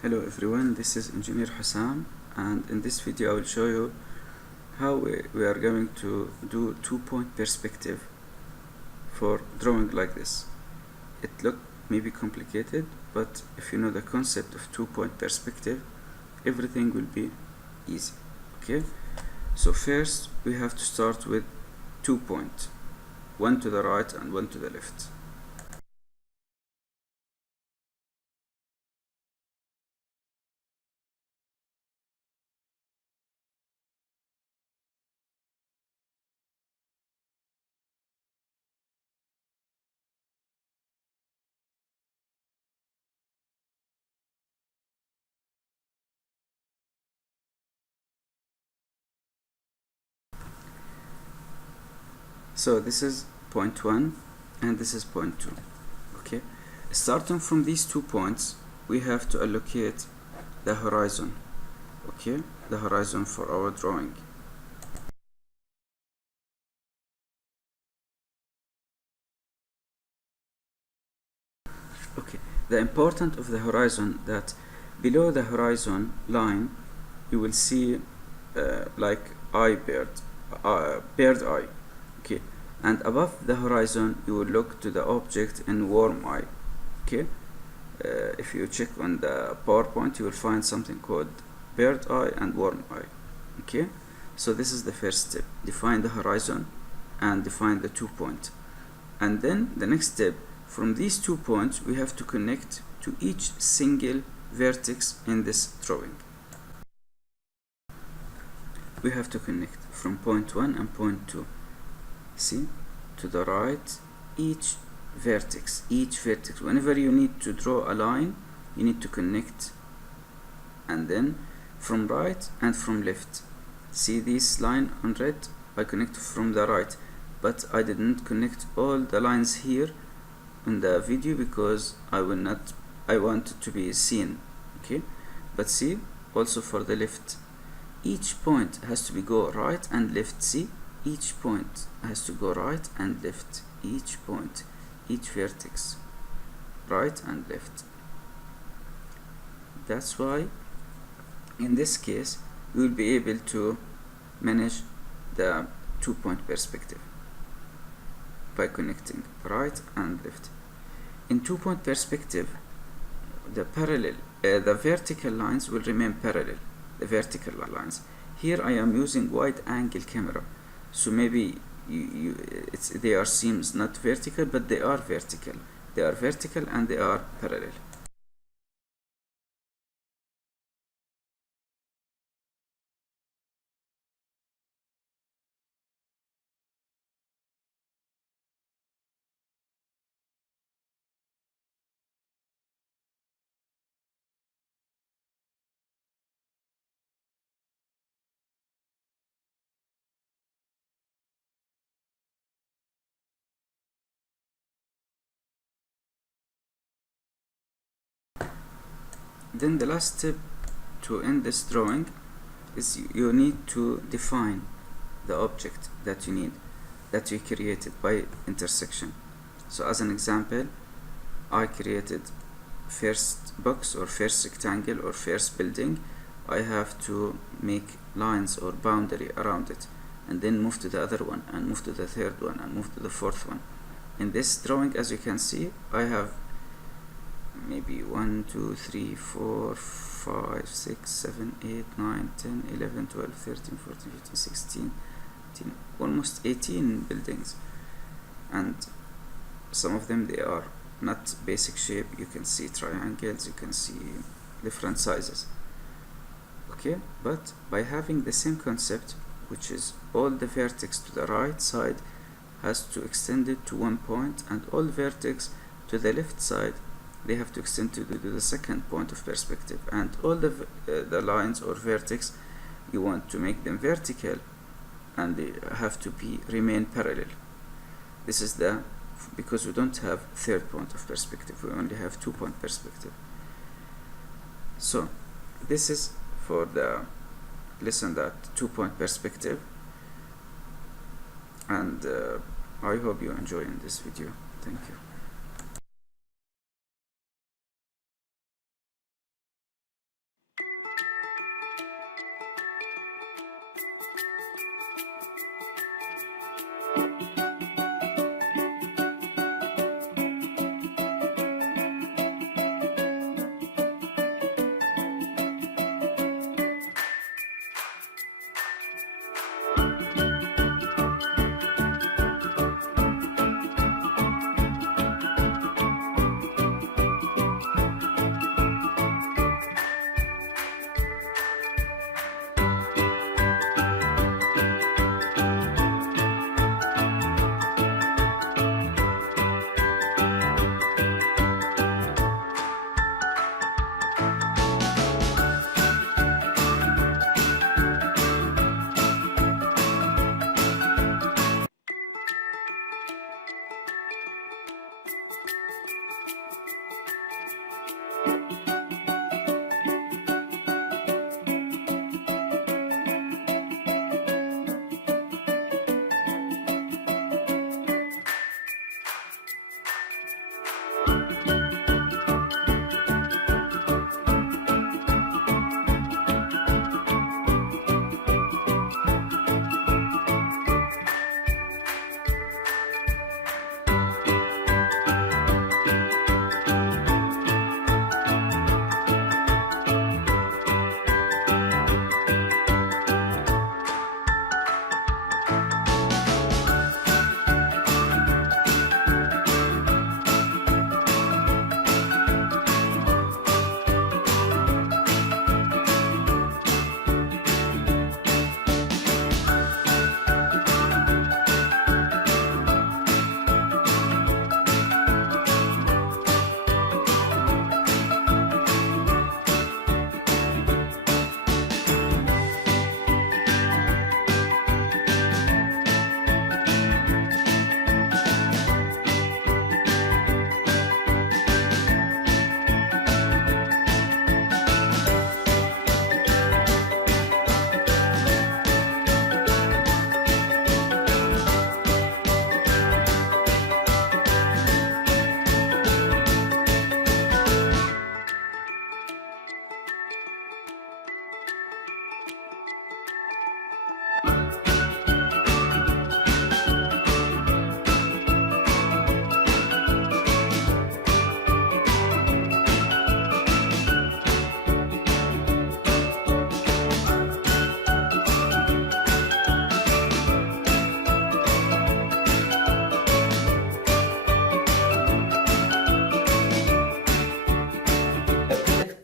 Hello everyone, this is Engineer Hussam, and in this video I will show you how we are going to do two-point perspective for drawing like this. It look maybe complicated, but if you know the concept of two-point perspective, everything will be easy. Okay, so first we have to start with 2 points, one to the right and one to the left. So this is point 1 and this is point 2. Okay, starting from these 2 points we have to allocate the horizon. Okay, the horizon for our drawing. Okay, the important of the horizon that below the horizon line you will see like bird eye. Okay, and above the horizon you will look to the object in worm eye. Okay, if you check on the PowerPoint you will find something called bird eye and worm eye. Okay, so this is the first step: define the horizon and define the 2 points. And then the next step, from these 2 points we have to connect to each single vertex in this drawing. We have to connect from point 1 and point 2. See, to the right, each vertex, whenever you need to draw a line you need to connect, and then from right and from left. See this line on red, I connect from the right, but I didn't connect all the lines here in the video because I want it to be seen. Okay, but see, also for the left, each point has to be go right and left. See, each point has to go right and left, each point, each vertex, right and left. That's why in this case you will be able to manage the 2-point perspective by connecting right and left. In 2-point perspective, the vertical lines will remain parallel, the vertical lines. Here I am using wide angle camera, so maybe they are seems not vertical, but they are vertical. They are vertical and they are parallel. Then the last step to end this drawing is you need to define the object that you need, that you created by intersection. So as an example, I created first box or first rectangle or first building. I have to make lines or boundary around it, and then move to the other one and move to the third one and move to the fourth one. In this drawing, as you can see, I have maybe 1, 2, 3, 4, 5, 6, 7, 8, 9, 10, 11, 12, 13, 14, 15, 16, 17, almost 18 buildings, and some of them they are not basic shape. You can see triangles, you can see different sizes. Okay, but by having the same concept, which is all the vertex to the right side has to extend it to 1 point, and all vertex to the left side they have to extend to the second point of perspective, and all the lines or vertex you want to make them vertical and they have to remain parallel. This is because we don't have third point of perspective, we only have 2-point perspective. So this is for the lesson, that 2-point perspective, and I hope you enjoy in this video. Thank you.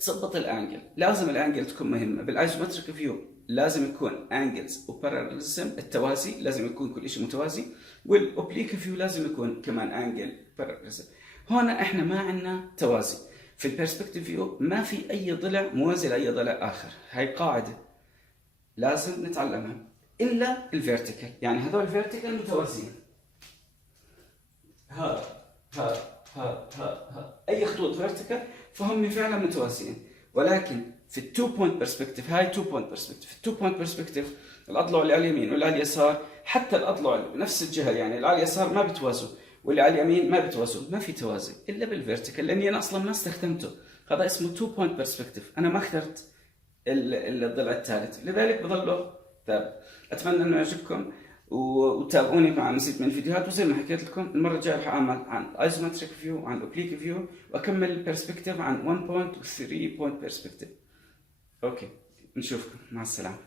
تظبط الانجل، لازم الانجل تكون مهمه بالايزومتريك فيو، لازم يكون انجلز وباراليزم التوازي، لازم يكون كل شيء متوازي، والاوبليك فيو لازم يكون كمان انجل باراليزم. هنا احنا ما عندنا توازي في البيرسبكتيف فيو، ما في اي ضلع موازي لاي ضلع اخر، هاي قاعده لازم نتعلمها، الا الفيرتيكال، يعني هذول الفيرتيكال متوازيين، ها اي خطوط فيرتيكال فهم فعلا متوازيين. ولكن في التو بوينت برسبكتيف، هاي تو بوينت برسبكتيف، في التو بوينت برسبكتيف الاضلع اللي على اليمين واللي على اليسار، حتى الاضلع بنفس الجهه، يعني اللي على اليسار ما بتوازوا واللي على اليمين ما بتوازوا، ما في توازي الا بالفيرتيكال، لاني انا اصلا ما استخدمته، هذا اسمه تو بوينت برسبكتيف، انا ما اخترت الضلع الثالث، لذلك بضله ثابت. اتمنى انه يعجبكم وتابعوني مع مزيد من الفيديوهات، وزي ما حكيت لكم المره الجايه رح اعمل عن ايزومتريك فيو وعن اوبليك فيو، واكمل البرسبكتيف عن 1 بوينت و 3 بوينت برسبكتيف. اوكي، نشوفكم، مع السلامه.